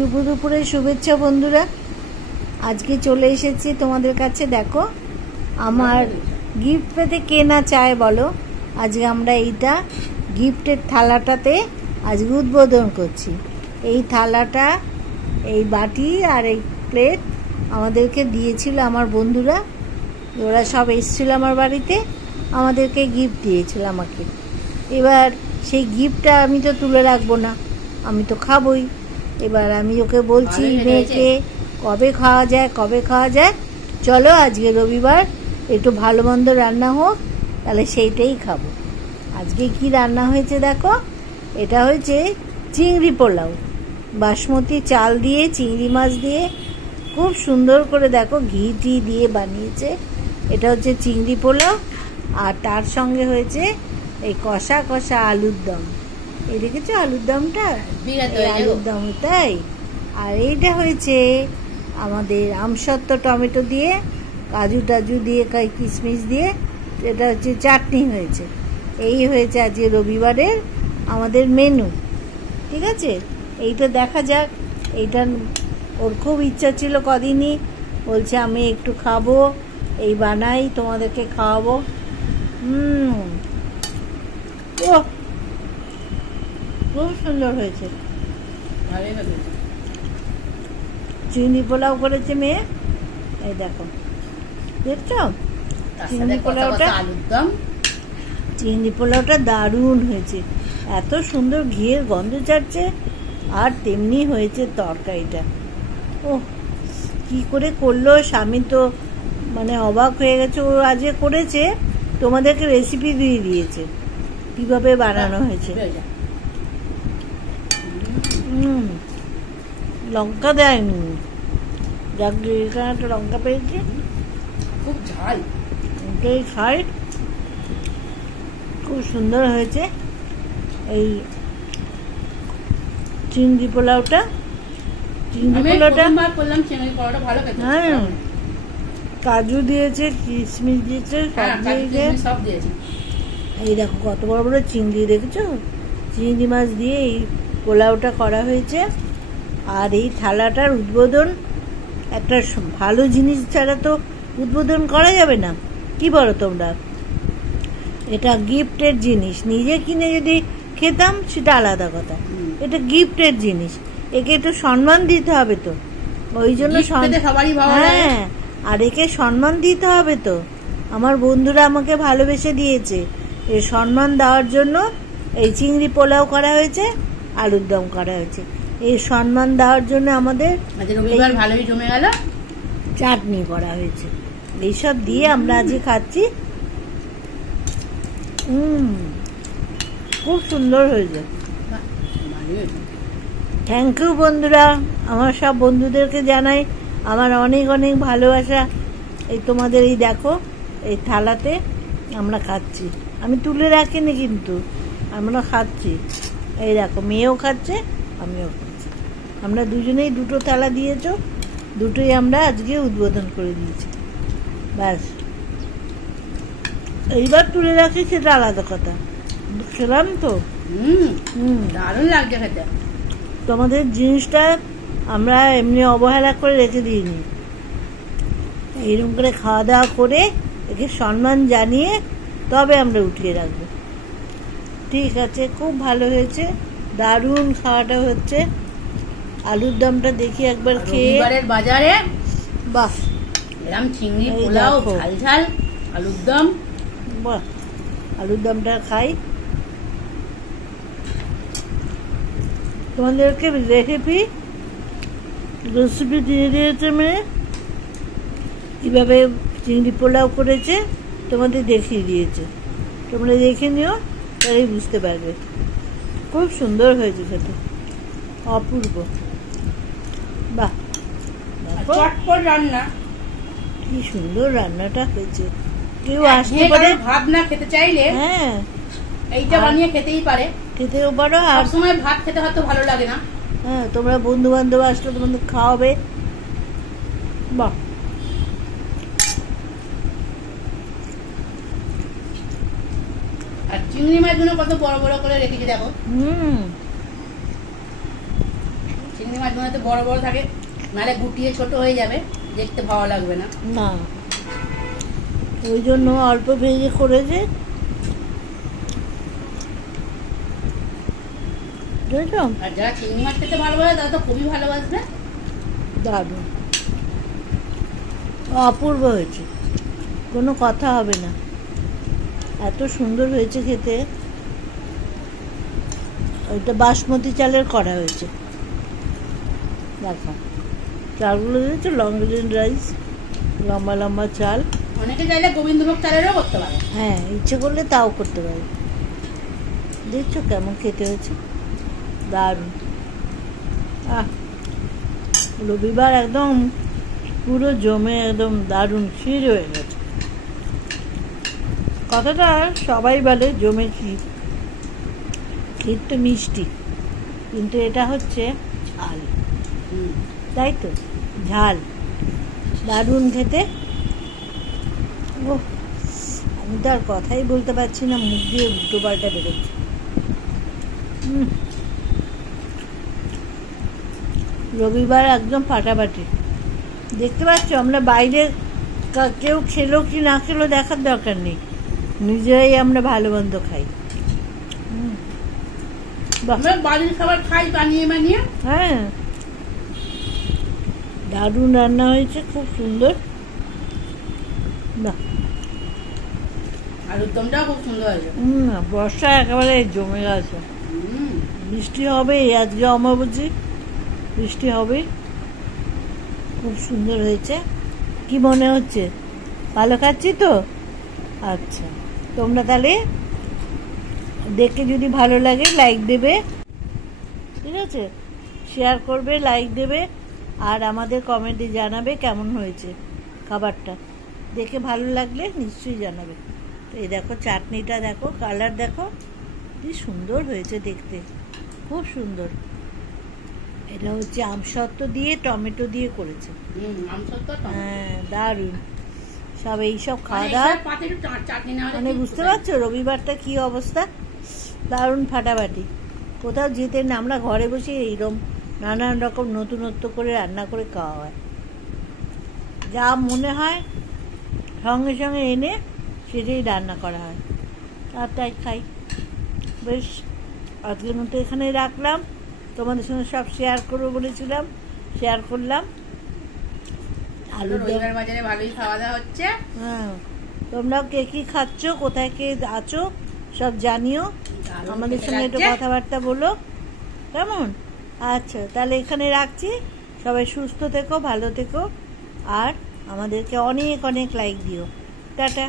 শুভ দুপুরের শুভেচ্ছা বন্ধুরা। আজকে চলে এসেছি তোমাদের কাছে। দেখো আমার গিফট পেতে কে না চায় বলো। আজকে আমরা এইটা গিফটের থালাটাতে আজকে উদ্বোধন করছি। এই থালাটা, এই বাটি আর এই প্লেট আমাদেরকে দিয়েছিল আমার বন্ধুরা। ওরা সব এসেছিল আমার বাড়িতে, আমাদেরকে গিফট দিয়েছিল আমাকে। এবার সেই গিফটটা আমি তো তুলে রাখবো না, আমি তো খাবই। এবার আমি ওকে বলছি মেয়েকে কবে খাওয়া যায়, চলো আজকে রবিবার একটু ভালো মন্দ রান্না হোক, তাহলে সেইটাই খাবো। আজকে কি রান্না হয়েছে দেখো, এটা হয়েছে চিংড়ি পোলাও, বাসমতি চাল দিয়ে চিংড়ি মাছ দিয়ে খুব সুন্দর করে দেখো ঘি টি দিয়ে বানিয়েছে। এটা হচ্ছে চিংড়ি পোলাও, আর তার সঙ্গে হয়েছে এই কষা কষা আলুর দম। এই দেখেছো আলুর দমটা, আলুর দম তাই। আর এইটা হয়েছে আমাদের আমসত্ত্ব টমেটো দিয়ে, কাজু টাজু দিয়ে, কিশমিশ দিয়ে, এটা হচ্ছে চাটনি হয়েছে। এই হয়েছে আজকে রবিবারের আমাদের মেনু। ঠিক আছে, এইটা দেখা যাক। এইটা ওর খুব ইচ্ছা ছিল কদিনই, বলছে আমি একটু খাবো, এই বানাই তোমাদেরকে খাওয়াবো। ও খুব সুন্দর হয়েছে, চিংড়ি পোলাও করেছে মেয়ে। এই দেখো, দেখছো চিংড়ি পোলাওটা দারুণ হয়েছে, এত সুন্দর ঘিয়ের গন্ধ ছাড়ছে। আর তেমনি হয়েছে তরকারিটা। ও কি করে করলো, স্বামী তো মানে অবাক হয়ে গেছে। ও আজকে করেছে, তোমাদেরকে রেসিপি দিয়ে দিয়েছে কিভাবে বানানো হয়েছে। লঙ্কা দেয়নি, যাক এখানে একটা লঙ্কা পেয়েছি, খুব ঝাল, ওটাই খাই। খুব সুন্দর হয়েছে এই চিংড়ি পোলাওটা। হ্যাঁ, কাজু দিয়েছে, কিশমিশ দিয়েছে, সব দিয়েছে। এই দেখো কত বড় বড় চিংড়ি, দেখেছো? চিংড়ি মাছ দিয়ে এই পোলাওটা করা হয়েছে। আর এই থালাটার উদ্বোধন, একটা ভালো জিনিস ছাড়া তো উদ্বোধন করা যাবে না, কি বলো তোমরা? এটা গিফটের জিনিস, নিজে কিনে যদি খেতাম সেটা আলাদা কথা, এটা গিফটের জিনিস, একে একটু সম্মান দিতে হবে তো। ওই জন্য হ্যাঁ, আর একে সম্মান দিতে হবে তো। আমার বন্ধুরা আমাকে ভালোবেসে দিয়েছে, এই সম্মান দেওয়ার জন্য এই চিংড়ি পোলাও করা হয়েছে, আলুর দম করা হয়েছে। এই সম্মান দেওয়ার জন্য আমাদের ভালোই জমে গেল, চাটনি করা হয়েছে। এইসব দিয়ে আমরা আজকে খাচ্ছি। খুব সুন্দর হয়েছে। থ্যাংক ইউ বন্ধুরা, আমার সব বন্ধুদেরকে জানাই আমার অনেক অনেক ভালোবাসা। এই তোমাদের এই দেখো এই থালাতে আমরা খাচ্ছি, আমি তুলে রাখিনি কিন্তু আমরা খাচ্ছি। এই দেখো মেয়েও খাচ্ছে, আমিও খাচ্ছি। আমরা দুজনেই দুটো থালা দিয়েছো, দুটোই আমরা আজকে উদ্বোধন করে দিয়েছি। ব্যাস, এইবার তুলে রাখি সেটা আলাদা কথা, খেলাম তো। দারুণ লাগছে খেতে। তোমাদের জিনিসটা আমরা এমনি অবহেলা করে রেখে দিইনি, এরকম করে খাওয়া দাওয়া করে একে সম্মান জানিয়ে তবে আমরা উঠিয়ে রাখবো। ঠিক আছে, খুব ভালো হয়েছে, দারুণ খাওয়াটা হচ্ছে। আলুর দমটা দেখি একবার খেয়ে। বাজারে বাহ, এরকম চিংড়ি পোলাও, ঝাল ঝাল আলুর দম, বাহ, আলুর দমটা খাই। তোমাদেরকে রেসিপি দিয়ে দিয়েছে মেয়ে, কীভাবে চিংড়ি পোলাও করেছে তোমাদের দেখিয়ে দিয়েছে। তোমরা দেখে নিও, তাহলেই বুঝতে পারবে। খুব সুন্দর হয়েছে খেতে, অপূর্ব। বাহ, চটপট রান্না, কি সুন্দর রান্নাটা হয়েছে। কেউ আসতে পারে ভাত না খেতে চাইলে, হ্যাঁ এইটা বানিয়ে খেতেই পারে, খেতেও পারো। আর সময় ভাত খেতে হয়তো ভালো লাগে না, হ্যাঁ, তোমরা বন্ধু বান্ধব আসলে তোমাদের খাওয়াবে। বাহ, আর চিংড়ি মাছগুলো কত বড় বড় করে রেখেছি দেখো। চিংড়ি মাছ মনে তো বড় বড় থাকে, নাহলে গুটিয়ে ছোট হয়ে যাবে, দেখতে ভালো লাগবে না। না, ওই জন্য অল্প ভেজে করেছে। বুঝছো? আর যারা চিংড়ি মাছ খেতে ভালোবাসে তারা তো খুবই ভালোবাসবে। দারুণ, অপূর্ব হয়েছে, কোনো কথা হবে না, এত সুন্দর হয়েছে খেতে। ওইটা বাসমতি চালের করা হয়েছে, দেখো চালগুলো দিয়েছে লং গ্রেন রাইস, লম্বা লম্বা চাল। অনেকে চাইলে গোবিন্দভোগ চালেরও করতে পারে। হ্যাঁ, ইচ্ছে করলে তাও করতে পারে। দেখছো কেমন খেতে হয়েছে, দারুণ। রবিবার একদম পুরো জমে একদম দারুণ ক্ষীর হয়ে গেছে। কথাটা সবাই বলে জমে ক্ষীর, ক্ষীর তো মিষ্টি, কিন্তু এটা হচ্ছে ঝাল, তাই তো, ঝাল দারুণ খেতে। ও, আমি তো আর কথাই বলতে পারছি না, মুখ দিয়ে উল্টো পাল্টা বেরোচ্ছে। রবিবার একদম ফাটাফাটি। দেখতে পাচ্ছ, আমরা বাইরে কেউ খেলো কি না খেলো দেখার দরকার নেই, নিজেরাই আমরা ভালো মন্দ খাই। আমরা বাড়ির খাবার খাই বানিয়ে বানিয়ে। হ্যাঁ, দারুণ রান্না হয়েছে, খুব সুন্দর। বাহ, আলুর দমটাও খুব সুন্দর হয়েছে। বর্ষা একেবারে জমে গেছে। বৃষ্টি হবে, আজকে অমাবস্যা, বৃষ্টি হবে। খুব সুন্দর হয়েছে। কি মনে হচ্ছে, ভালো খাচ্ছি তো? আচ্ছা, তোমরা তাহলে দেখে যদি ভালো লাগে লাইক দেবে, ঠিক আছে, শেয়ার করবে, লাইক দেবে, আর আমাদের কমেন্টে জানাবে কেমন হয়েছে খাবারটা। দেখে ভালো লাগলে নিশ্চয়ই জানাবে। তো এই দেখো চাটনিটা, দেখো কালার, দেখো কি সুন্দর হয়েছে দেখতে, খুব সুন্দর। এটা হচ্ছে আমসত্ত্ব দিয়ে টমেটো দিয়ে করেছে। হ্যাঁ, দারুণ। সব এইসব খাওয়া দাওয়া, মানে বুঝতে পারছো রবিবারটা কি অবস্থা, দারুণ ফাটাফাটি। কোথাও যেতে না, আমরা ঘরে বসে এইরকম নানান রকম নতুনত্ব করে রান্না করে খাওয়া হয়। যা মনে হয় সঙ্গে সঙ্গে এনে সেটাই রান্না করা হয়, আর তাই খাই। বেশ, আজকের মতো এখানে রাখলাম। তোমাদের সঙ্গে সব শেয়ার করবো বলেছিলাম, শেয়ার করলাম। আলুর দম বাজারে ভালোই খাওয়া দাওয়া হচ্ছে। হ্যাঁ, তোমরাও কে কি খাচ্ছ, কোথায় কে আছো সব জানিও, আমাদের সঙ্গে একটু কথাবার্তা বলো, কেমন? আচ্ছা, তাহলে এখানে রাখছি। সবাই সুস্থ থেকো, ভালো থেকো, আর আমাদেরকে অনেক অনেক লাইক দিও। টাটা।